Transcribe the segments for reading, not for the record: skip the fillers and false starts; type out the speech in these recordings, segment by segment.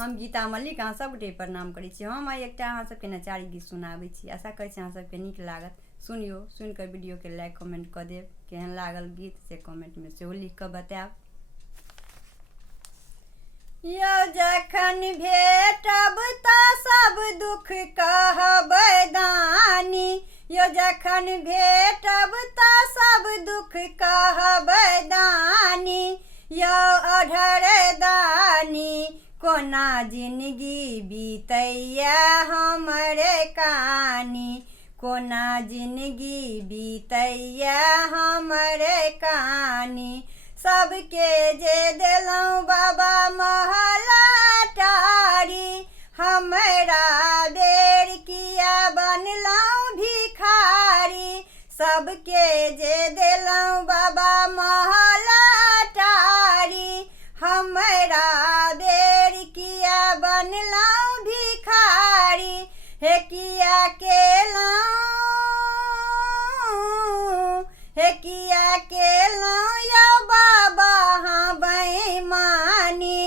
हम गीता मल्लिक अहाँ सबके प्रणाम करै छी। हम एकटा अहाँ सबके नचारी गीत सुनाबै छी। आशा करै छी अहाँ सबके नीक लागत। सुनियो, सुनिकऽ वीडियोके लाइक कमेंट कऽ देब। केहन लागल गीत से कमेंटमे सेहो लिख कऽ बतायब। यौ जखन भेटब तऽ सब दुख कहबै दानी। यौ जखन भेटब तऽ सब दुख कहबै दानी। यौ अढ़र दानी कोना जिनगी बीतैया हमरे कानी। कोना जिनगी बीतैया हमरे कानी। सबके जे देलहुँ बाबा महला टारी। हमरा बेर किया बनलहुँ भिखारी। सबके जे देलहुँ बाबा महला टारी। हमरा बेर किया बनलहुँ भिखारी। हे किया केलहुँ, हे किया केलहुँ यौ बाबा हाँ बेईमानी।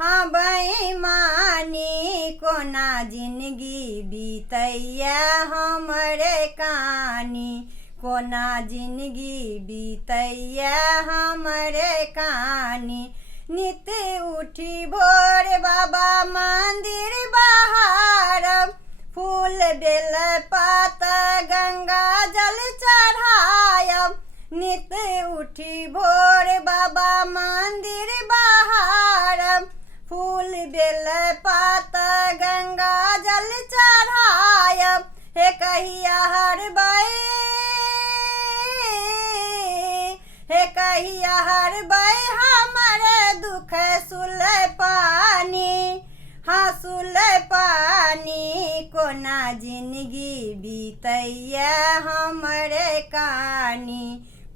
हाँ बेईमानी कोना जिनगी बीतैया हमरे कानी। कोना जिनगी बीतैया हमरे कानी। नित उठी भोर बाबा मंदिर बहारब। फूल बेल पात गंगा जल चढ़ायब। नित उठी भोर बाबा मंदिर बहारब। फूल बेल पात गंगा जल चढ़ायब। हे कहिया हरबै, हे कहिया हरबै हमरे दुख सुल पानी। हाँ सुल पानी कोना जिनगी बीतैया हमरे कानी।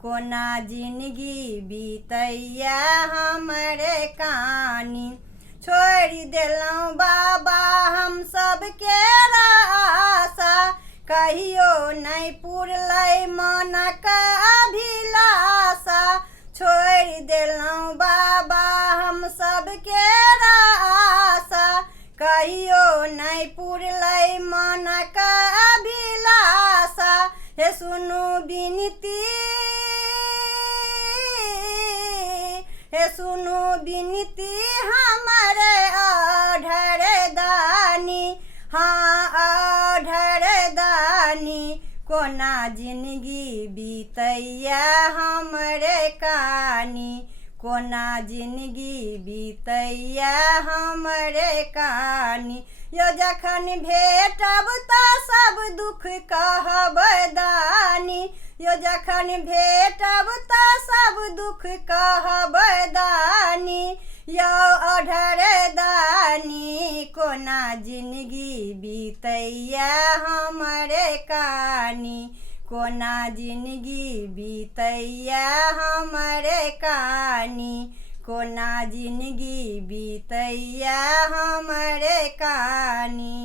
कोना जिनगी बीतैया हमरे कानी। छोड़ि देलहुँ बाबा हम सबके आशा। कहियो नहीं पुरलै मनक अभिलाषा। छोड़ि देलहुँ बाबा हम सबके आशा। कहियो नहीं पुरलै मनक अभिलाषा। हे सुनू विनती, हे सुनू विनती हमरे अढ़र दानी। हाँ अढ़र दानी कोना जिनगी बीतैया हमरे कानी। कोना जिनगी बीतैया हमरे कानी। यौ जखन भेटब तऽ सब दुख कहब दानी। यौ जखन भेटब तऽ सब दुख कहब दानी। यौ अढ़र दानी कोना जिनगी बीतैया हमरे कानी। कोना जिनगी बीतैया हमरे कानी। कोना जिनगी बीतैया हमरे कानी।